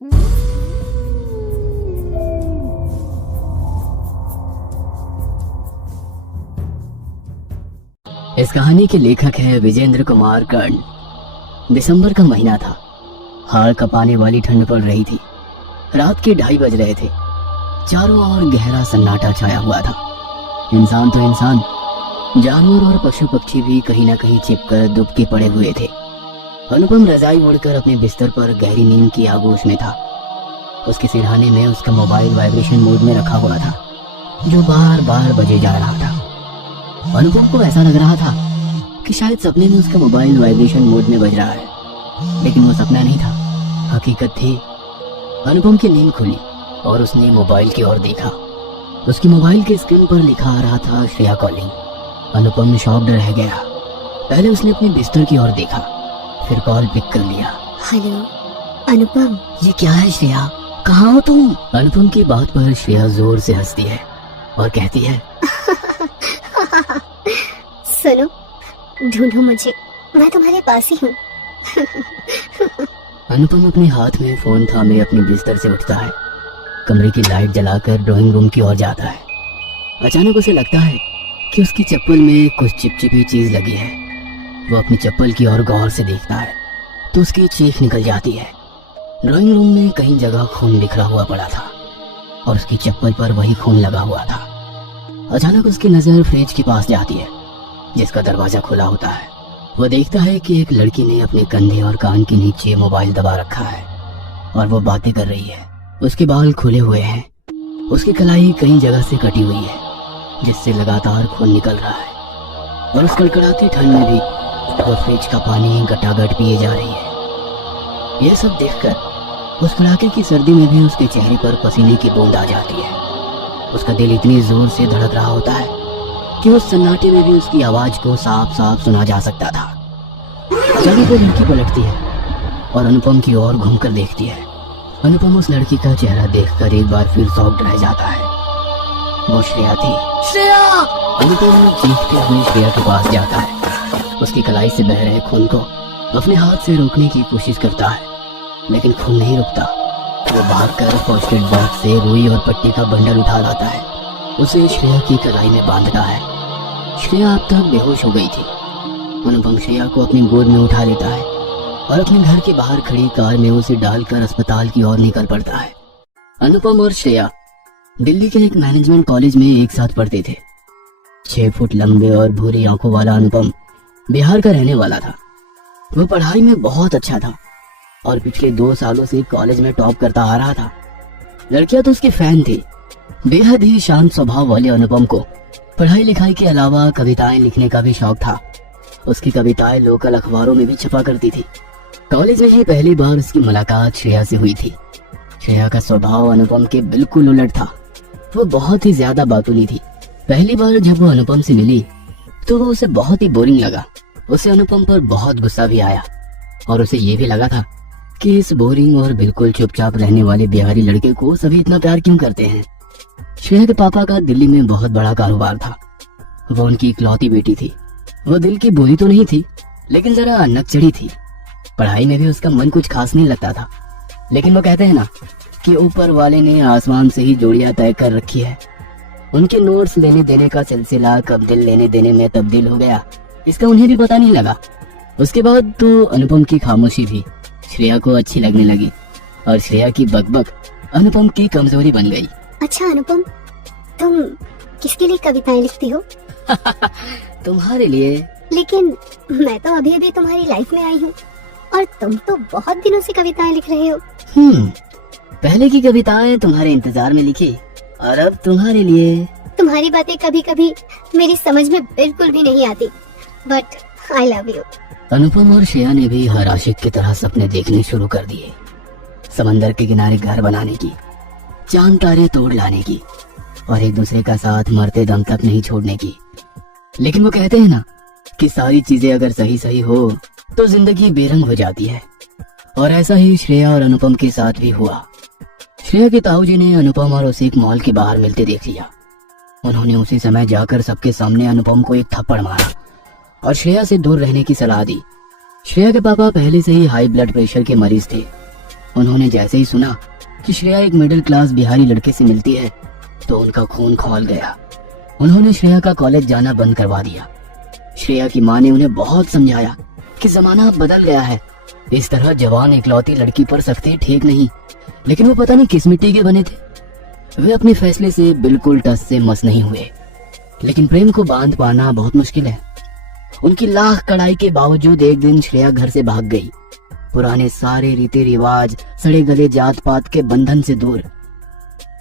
इस कहानी के लेखक है विजेंद्र कुमार कर्ण। दिसंबर का महीना था। हाड़ कपाने वाली ठंड पड़ रही थी। रात के 2:30 बज रहे थे। चारों ओर गहरा सन्नाटा छाया हुआ था। इंसान तो इंसान, जानवर और पशु पक्षी भी कहीं ना कहीं छिपकर दुबके पड़े हुए थे। अनुपम रजाई ओढ़कर अपने बिस्तर पर गहरी नींद की आगोश में था। उसके सिरहाने में उसका मोबाइल वाइब्रेशन मोड में रखा हुआ था, जो बार बार बजे जा रहा था। अनुपम को ऐसा लग रहा था कि शायद सपने में उसका मोबाइल वाइब्रेशन मोड में बज रहा है, लेकिन वो सपना नहीं था, हकीकत थी। अनुपम की नींद खुली और उसने मोबाइल की ओर देखा। उसकी मोबाइल के स्क्रीन पर लिखा आ रहा था श्रेया कॉलिंग। अनुपम शॉक्ड रह गया। पहले उसने अपने बिस्तर की ओर देखा, फिर कॉल पिक कर लिया। हेलो अनुपम। ये क्या है श्रेया, कहाँ हो तुम? अनुपम की बात पर श्रेया जोर से हंसती है और कहती है सुनो, ढूंढो मुझे, मैं तुम्हारे पास ही हूँ। अनुपम अपने हाथ में फोन थामे अपने बिस्तर से उठता है। कमरे की लाइट जलाकर ड्राइंग रूम की ओर जाता है। अचानक उसे लगता है कि उसकी चप्पल में कुछ चिपचिपी चीज लगी है। वो अपनी चप्पल की ओर गौर से देखता है तो उसकी चीख निकल जाती है। ड्राइंग रूम में कहीं जगह खून बिखरा हुआ पड़ा था और उसकी चप्पल पर वही खून लगा हुआ था। अचानक उसकी नजर फ्रिज के पास जाती है, जिसका दरवाजा खुला होता है। वो देखता है कि एक लड़की ने अपने कंधे और कान के नीचे मोबाइल दबा रखा है और वो बातें कर रही है। उसके बाल खुले हुए हैं, उसकी कलाई कई जगह से कटी हुई है, जिससे लगातार खून निकल रहा है। और उस कड़कड़ाती ठंड में भी वो फ्रिज का पानी गटागट पिए जा रही है। यह सब देखकर उस कड़ाके की सर्दी में भी उसके चेहरे पर पसीने की बूंद आ जाती है। उसका दिल इतनी जोर से धड़क रहा होता है कि उस सन्नाटे में भी उसकी आवाज को साफ साफ सुना जा सकता था। अचानक वो लड़की पलटती है और अनुपम की ओर घूमकर देखती है। अनुपम उस लड़की का चेहरा देखकर एक बार फिर शॉक्ड रह जाता है। वो श्रेया थी। श्रेया! अनुपम चीखते हुए श्रेया के पास जाता है। उसकी कलाई से बह रहे खून को अपने हाथ से रोकने की कोशिश करता है, लेकिन खून नहीं रुकता। वो भागकर फर्स्ट एड बॉक्स से रुई और पट्टी का बंडल उठा लाता है। उसे श्रेया की कलाई में बांधता है। श्रेया अब तक बेहोश हो गई थी। अनुपम श्रेया को अपनी गोद में उठा लेता है और अपने घर के बाहर खड़ी कार में उसे डालकर अस्पताल की ओर निकल पड़ता है। अनुपम और श्रेया दिल्ली के एक मैनेजमेंट कॉलेज में एक साथ पढ़ते थे। 6 फुट लंबे और भूरी आंखों वाला अनुपम बिहार का रहने वाला था। वो पढ़ाई में बहुत अच्छा था और पिछले 2 सालों से कॉलेज में टॉप करता आ रहा था। लड़कियां तो उसकी फैन थी। बेहद ही शांत स्वभाव वाले अनुपम को पढ़ाई लिखाई के अलावा कविताएं लिखने का भी शौक था। उसकी कविताएं लोकल अखबारों में भी छपा करती थी। कॉलेज में ही पहली बार उसकी मुलाकात श्रेया से हुई थी। श्रेया का स्वभाव अनुपम के बिल्कुल उलट था। वो बहुत ही ज्यादा बातूनी थी। पहली बार जब वो अनुपम से मिली तो वो उसे बहुत ही बोरिंग लगा। उसे अनुपम पर बहुत गुस्सा भी आया और उसे ये भी लगा था कि इस बोरिंग और बिल्कुल चुपचाप रहने वाले बिहारी लड़के को सभी इतना प्यार क्यों करते हैं। श्रेया के पापा का दिल्ली में बहुत बड़ा कारोबार था। वो उनकी इकलौती बेटी थी। वो दिल की बोली तो नहीं थी, लेकिन जरा नकचड़ी थी। पढ़ाई में भी उसका मन कुछ खास नहीं लगता था, लेकिन वो कहते हैं ना कि ऊपर वाले ने आसमान से ही जोड़ियां तय कर रखी है। उनके नोट्स लेने देने का सिलसिला कब दिल लेने देने में तब्दील हो गया, इसका उन्हें भी पता नहीं लगा। उसके बाद तो अनुपम की खामोशी भी श्रेया को अच्छी लगने लगी और श्रेया की बकबक अनुपम की कमजोरी बन गई। अच्छा अनुपम, तुम किसके लिए कविताएं लिखती हो? तुम्हारे लिए। लेकिन मैं तो अभी अभी तुम्हारी लाइफ में आई हूँ और तुम तो बहुत दिनों से कविताएं लिख रहे हो। पहले की कविताएं तुम्हारे इंतजार में लिखी और अब तुम्हारे लिए। तुम्हारी बातें कभी कभी मेरी समझ में बिल्कुल भी नहीं आती, बट आई लव यू। अनुपम और श्रेया ने भी हर आशिक की तरह सपने देखने शुरू कर दिए। समंदर के किनारे घर बनाने की, चांद तारे तोड़ लाने की और एक दूसरे का साथ मरते दम तक नहीं छोड़ने की। लेकिन वो कहते हैं ना कि सारी चीजें अगर सही सही हो तो जिंदगी बेरंग हो जाती है, और ऐसा ही श्रेया और अनुपम के साथ भी हुआ। श्रेया के ताऊजी ने अनुपम और उसे एक मॉल के बाहर मिलते देख लिया। उन्होंने उसी समय जाकर सबके सामने अनुपम को एक थप्पड़ मारा और श्रेया से दूर रहने की सलाह दी। श्रेया के पापा पहले से ही हाई ब्लड प्रेशर के मरीज थे उन्होंने जैसे ही सुना कि श्रेया एक मिडिल क्लास बिहारी लड़के से मिलती है तो उनका खून खौल गया। उन्होंने श्रेया का कॉलेज जाना बंद करवा दिया। श्रेया की माँ ने उन्हें बहुत समझाया कि जमाना अब बदल गया है, इस तरह जवान इकलौती लड़की पर सख्ती ठीक नहीं, लेकिन वो पता नहीं किस मिट्टी के बने थे। वे अपने फैसले से बिल्कुल टस से मस नहीं हुए। लेकिन प्रेम को बांध पाना बहुत मुश्किल है। उनकी लाख कड़ाई के बावजूद एक दिन श्रेया घर से भाग गई, पुराने सारे रीति रिवाज, सड़े गले जात पात के बंधन से दूर।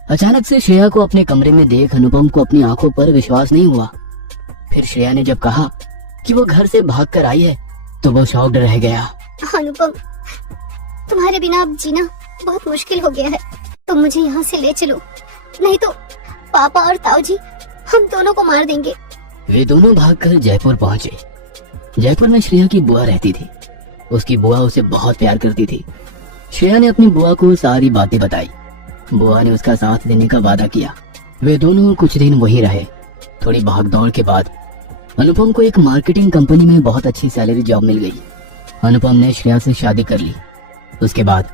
अचानक से श्रेया को अपने कमरे में देख अनुपम को अपनी आंखों पर विश्वास नहीं हुआ। फिर श्रेया ने जब कहा कि वो घर से भाग कर आई है तो वो शॉक्ड रह गया। अनुपम, तुम्हारे बिना अब जीना बहुत मुश्किल हो गया है। तुम मुझे यहाँ से ले चलो, नहीं तो पापा और ताऊ जी हम दोनों को मार देंगे। वे दोनों भागकर जयपुर पहुंचे। जयपुर में श्रेया की बुआ रहती थी। उसकी बुआ उसे बहुत प्यार करती थी। श्रेया ने अपनी बुआ को सारी बातें बताई। बुआ ने उसका साथ देने का वादा किया। वे दोनों कुछ दिन वहीं रहे। थोड़ी भागदौड़ के बाद अनुपम को एक मार्केटिंग कंपनी में बहुत अच्छी सैलरी जॉब मिल गई। अनुपम ने श्रेया से शादी कर ली। उसके बाद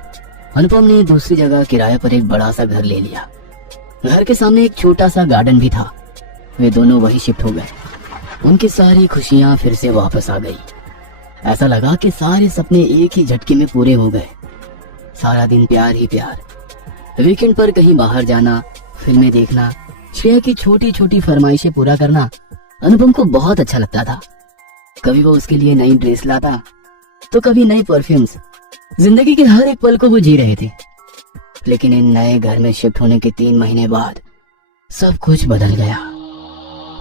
अनुपम ने दूसरी जगह किराए पर एक बड़ा सा घर ले लिया। घर के सामने एक छोटा सा गार्डन भी था। वे दोनों वहीं शिफ्ट हो गए। उनकी सारी खुशियां फिर से वापस आ गई। ऐसा लगा कि सारे सपने एक ही झटके में पूरे हो गए। सारा दिन प्यार ही प्यार। वीकेंड पर कहीं बाहर जाना, फिल्में देखना, श्रेया की छोटी छोटी फरमाइशें पूरा करना अनुपम को बहुत अच्छा लगता था। कभी वो उसके लिए नई ड्रेस लाता तो कभी नई परफ्यूम्स। जिंदगी के हर एक पल को वो जी रहे थे। लेकिन इन नए घर में शिफ्ट होने के 3 महीने बाद सब कुछ बदल गया।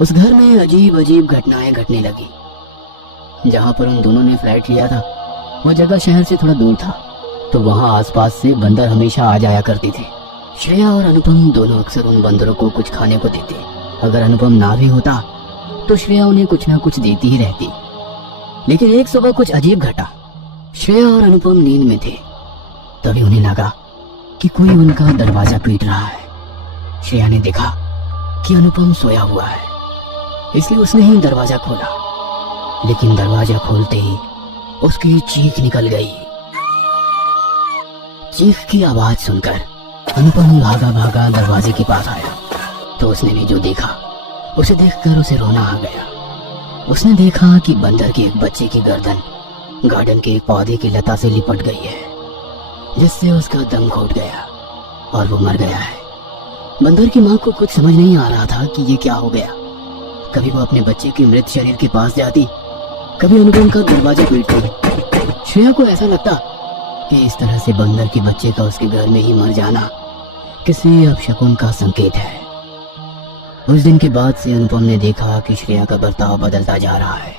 उस घर में अजीब अजीब घटनाएं घटने लगी। जहां पर उन दोनों ने फ्लैट लिया था वो जगह शहर से थोड़ा दूर था, तो वहां आसपास से बंदर हमेशा आ जाया करते थे। श्रेया और अनुपम दोनों अक्सर उन बंदरों को कुछ खाने को देते। अगर अनुपम ना भी होता तो श्रेया उन्हें कुछ ना कुछ देती ही रहती। लेकिन एक सुबह कुछ अजीब घटा। श्रेया और अनुपम नींद में थे। तभी उन्हें लगा कि कोई उनका दरवाजा पीट रहा है। श्रेया ने देखा कि अनुपम सोया हुआ है, इसलिए उसने ही दरवाजा खोला। लेकिन दरवाजा खोलते ही उसकी चीख निकल गई। चीख की आवाज सुनकर अनुपम भागा भागा दरवाजे के पास आया तो उसने भी जो देखा उसे देखकर उसे रोना आ गया। उसने देखा कि बंदर के एक बच्चे की गर्दन गार्डन के एक पौधे की लता से लिपट गई है, जिससे उसका दम घुट गया और वो मर गया है। बंदर की माँ को कुछ समझ नहीं आ रहा था कि ये क्या हो गया। कभी वो अपने बच्चे के मृत शरीर के पास जाती, कभी अनुपम का दरवाजा पीटती। श्रेया को ऐसा लगता कि इस तरह से बंदर के बच्चे का उसके घर में ही मर जाना किसी अपशकुन का संकेत है। उस दिन के बाद से अनुपम ने देखा कि श्रेया का बर्ताव बदलता जा रहा है।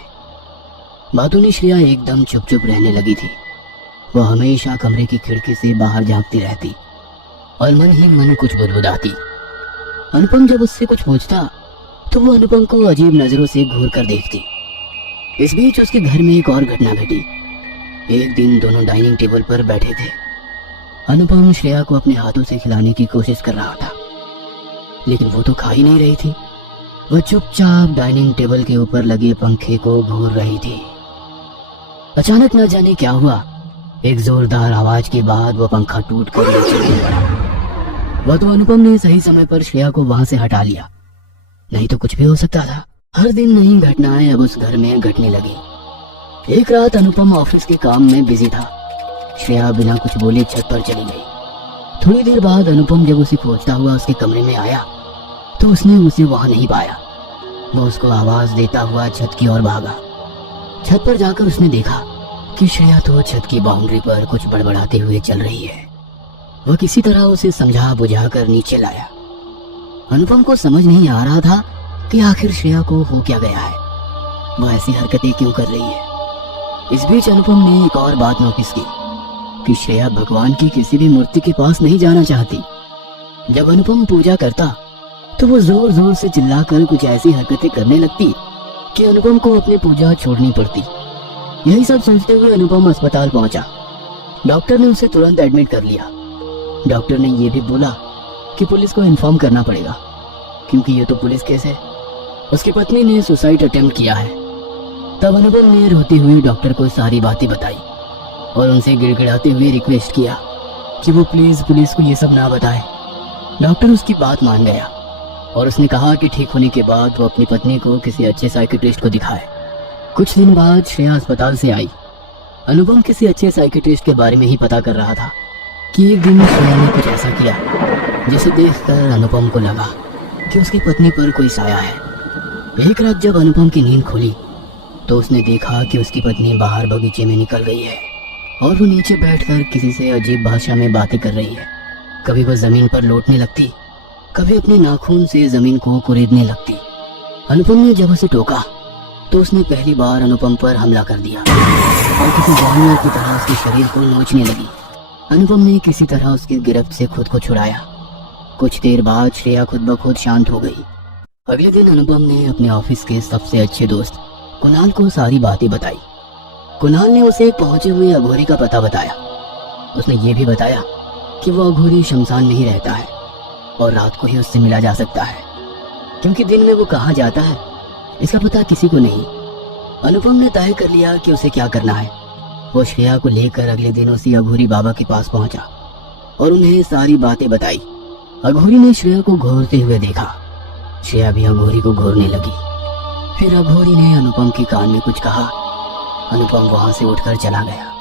बातों ने श्रेया एकदम चुप चुप रहने लगी थी। वो हमेशा कमरे की खिड़की से बाहर झांकती रहती और मन ही मन कुछ बुदबुदाती। अनुपम जब उससे कुछ पूछता तो वो अनुपम को अजीब नजरों से घूर कर देखती। इस बीच उसके घर में एक और घटना घटी। एक दिन दोनों डाइनिंग टेबल पर बैठे थे। अनुपम श्रेया को अपने हाथों से खिलाने की कोशिश कर रहा था, लेकिन वो तो खा ही नहीं रही थी। वो चुपचाप डाइनिंग टेबल के ऊपर लगे पंखे को घूर रही थी। अचानक न जाने क्या हुआ, एक जोरदार आवाज के बाद वो पंखा टूटकर नीचे गिर पड़ा। वह तो अनुपम ने सही समय पर श्रेया को वहां से हटा लिया, नहीं तो कुछ भी हो सकता था। हर दिन नई घटनाएं अब उस घर में घटने लगी। एक रात अनुपम ऑफिस के काम में बिजी था। श्रेया बिना कुछ बोले छत पर चली गई। थोड़ी देर बाद अनुपम जब उसे खोजता हुआ उसके कमरे में आया तो उसने उसे वहां नहीं पाया। वो उसको आवाज देता हुआ छत की ओर भागा। छत पर जाकर उसने देखा कि श्रेया तो छत की बाउंड्री पर कुछ बड़बड़ाते हुए चल रही है। वह किसी तरह उसे समझा बुझाकर नीचे लाया। अनुपम को समझ नहीं आ रहा था कि आखिर श्रेया को हो क्या गया है, वह ऐसी हरकतें क्यों कर रही है। इस बीच अनुपम ने एक और बात नोटिस की कि श्रेया भगवान की किसी भी मूर्ति के पास नहीं जाना चाहती। जब अनुपम पूजा करता तो वो जोर जोर से चिल्लाकर कुछ ऐसी हरकतें करने लगती कि अनुपम को अपनी पूजा छोड़नी पड़ती। यही सब सोचते हुए अनुपम अस्पताल पहुंचा। डॉक्टर ने उसे तुरंत एडमिट कर लिया। डॉक्टर ने ये भी बोला कि पुलिस को इन्फॉर्म करना पड़ेगा, क्योंकि ये तो पुलिस केस है। उसकी पत्नी ने सुसाइड अटेम्प्ट किया है। तब अनुपम ने रोते हुए डॉक्टर को सारी बातें बताई और उनसे गिड़गिड़ाते हुए रिक्वेस्ट किया कि वो प्लीज पुलिस को ये सब ना बताए। डॉक्टर उसकी बात मान गया और उसने कहा कि ठीक होने के बाद वो अपनी पत्नी को किसी अच्छे साइकियाट्रिस्ट को दिखाए। कुछ दिन बाद श्रेया अस्पताल से आई। अनुपम किसी अच्छे साइकियाट्रिस्ट के बारे में ही पता कर रहा था कि एक दिन श्रेया ने कुछ ऐसा किया जिसे देखकर अनुपम को लगा कि उसकी पत्नी पर कोई साया है। एक रात जब अनुपम की नींद खुली तो उसने देखा कि उसकी पत्नी बाहर बगीचे में निकल गई है और वो नीचे बैठकर किसी से अजीब भाषा में बातें कर रही है। कभी वह जमीन पर लौटने लगती, कभी अपने नाखून से जमीन को कुरेदने लगती। अनुपम ने जब उसे टोका तो उसने पहली बार अनुपम पर हमला कर दिया और किसी जानवर की तरह उसके शरीर को नोचने लगी। अनुपम ने किसी तरह उसकी गिरफ्त से खुद को छुड़ाया। कुछ देर बाद श्रेया खुद ब खुद शांत हो गई। अगले दिन अनुपम ने अपने ऑफिस के सबसे अच्छे दोस्त कुणाल को सारी बातें बताई। कुणाल ने उसे पहुंचे हुए अघोरी का पता बताया। उसने ये भी बताया कि वो अघोरी शमशान में ही रहता है और रात को ही उससे मिला जा सकता है, क्योंकि दिन में वो कहाँ जाता है इसका पता किसी को नहीं। अनुपम ने तय कर लिया कि उसे क्या करना है। वो श्रेया को लेकर अगले दिन उसी अघोरी बाबा के पास पहुंचा और उन्हें सारी बातें बताई। अघोरी ने श्रेया को घूरते हुए देखा। श्रेया भी अघोरी को घूरने लगी। फिर अघोरी ने अनुपम के कान में कुछ कहा। अनुपम वहां से उठकर चला गया।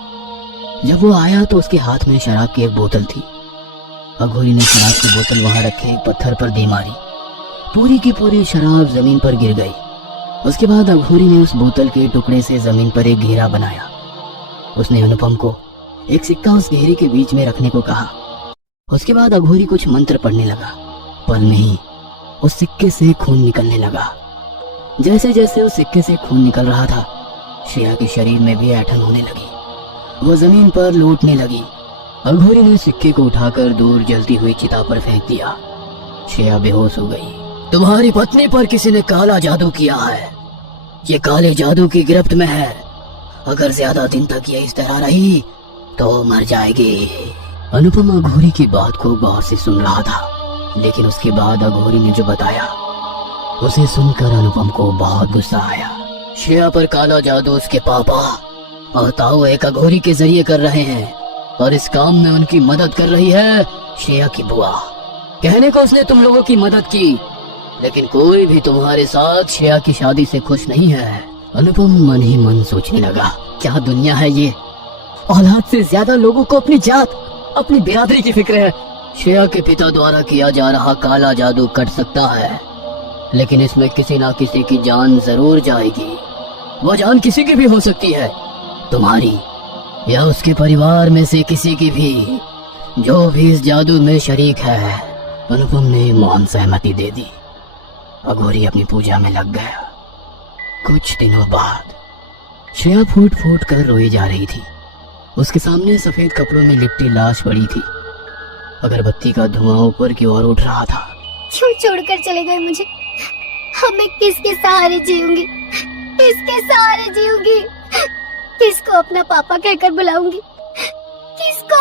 जब वो आया तो उसके हाथ में शराब की एक बोतल थी। अघोरी ने शराब की बोतल वहां रखे एक पत्थर पर दे मारी। पूरी की पूरी शराब जमीन पर गिर गई। उसके बाद अघोरी ने उस बोतल के टुकड़े से जमीन पर एक घेरा बनाया। उसने अनुपम को एक सिक्का उस घेरे के बीच में रखने को कहा। उसके बाद अघोरी कुछ मंत्र पढ़ने लगा। पल में ही उस सिक्के से खून निकलने लगा। जैसे जैसे उस सिक्के से खून निकल रहा था, श्रेया के शरीर में भी ऐंठन होने लगी। वो जमीन पर लौटने लगी। अघोरी ने सिक्के को उठाकर दूर जलती हुई चिता पर फेंक दिया। श्रेया बेहोश हो गई। तुम्हारी पत्नी पर किसी ने काला जादू किया है। ये काले जादू की गिरफ्त में है। अगर ज्यादा दिन तक ये इस तरह रही तो मर जाएगी। अनुपम अघोरी की बात को गौर से सुन रहा था, लेकिन उसके बाद अघोरी ने जो बताया उसे सुनकर अनुपम को बहुत गुस्सा आया। श्रेया पर काला जादू उसके पापा और ताऊ एक अघोरी के जरिए कर रहे हैं और इस काम में उनकी मदद कर रही है श्रेया की बुआ। कहने को उसने तुम लोगों की मदद की, लेकिन कोई भी तुम्हारे साथ श्रेया की शादी से खुश नहीं है। अनुपम मन ही मन सोचने लगा, क्या दुनिया है ये। औलाद से ज्यादा लोगों को अपनी जात, अपनी बिरादरी की फिक्र है। श्रेया के पिता द्वारा किया जा रहा काला जादू कट सकता है, लेकिन इसमें किसी ना किसी की जान जरूर जाएगी। वो जान किसी की भी हो सकती है, तुम्हारी या उसके परिवार में से किसी की भी, जो भी इस जादू में शरीक है। अनुपम ने मौन सहमति दे दी। अघोरी अपनी पूजा में लग गया। कुछ दिनों बाद श्रेया फूट फूट कर रोई जा रही थी। उसके सामने सफेद कपड़ों में लिपटी लाश पड़ी थी। अगरबत्ती का धुआं ऊपर की ओर उठ रहा था। क्यों छोड़कर चले गए मुझे? अब मैं किसके सहारे जीऊंगी? किसके सहारे जीऊंगी? किसको अपना पापा कहकर बुलाऊंगी? किसको?